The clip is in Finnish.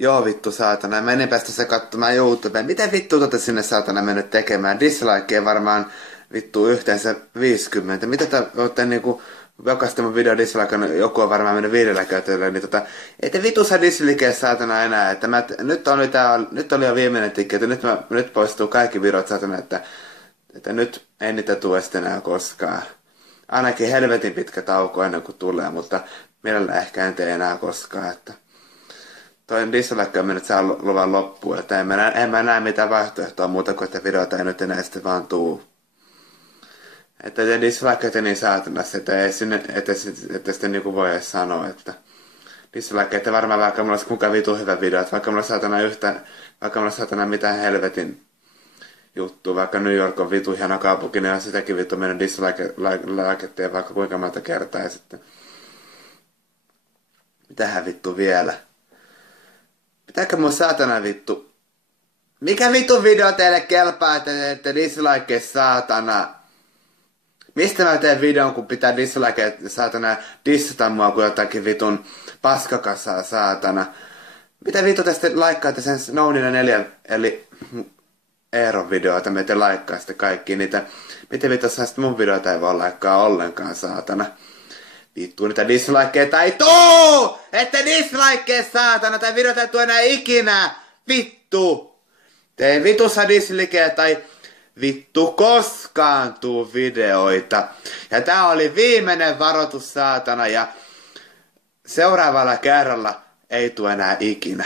Joo vittu saatana, mä enin päästä se katsomaan YouTubeen. Mitä vittu te sinne saatana mennyt tekemään? Dislikeja varmaan vittu yhteensä 50. Mitä te ootte niinku jokaista mun video dislikeannut, joku on varmaan mennyt 5 käytöllä, niin ei te vittu saa dislikeä saatana enää, että nyt oli jo viimeinen tikki, että nyt poistuu kaikki videot saatana, että nyt ei niitä tule sitten enää koskaan. Ainakin helvetin pitkä tauko ennen kuin tulee, mutta mielellään ehkä en tee enää koskaan, että toi dislike on mennyt saa luvan loppuun, että en mä näe mitään vaihtoehtoa muuta kuin, että videota ei nyt enää sitten vaan tuu. Että te dislikeet niin saatanassa, että sitten niinku voi edes sanoa, että dislikeet varmaan vaikka mulla olisi kuinka vitu hyvä video, että vaikka mulla saatana mitään helvetin juttu, vaikka New York on vitu hieno kaupunki, niin on sitäkin vitu mennyt dislikeetteen vaikka kuinka monta kertaa ja sitten mitähän vittu vielä? Pitääkö mun saatana vittu? Mikä vittu video teille kelpaa, että teette dislike saatana? Mistä mä teen videon, kun pitää dislike saatana dissata mua kuin jotakin vitun paskakasaa saatana? Mitä vittu tästä laikkaatte sen Snownina 4 eli Eeron videoita, me te laikkaa sitten kaikki niitä. Miten vittu saa sitten mun videoita ei voi laikkaa ollenkaan saatana? Vittu niitä dislikeita ei tuu! Ette dislikeja saatana, tai videota ei tuu enää ikinä! Vittu! Te ei vittu saa dislikeja tai vittu koskaan tuu videoita. Ja tää oli viimeinen varoitus saatana ja seuraavalla kerralla ei tuu enää ikinä.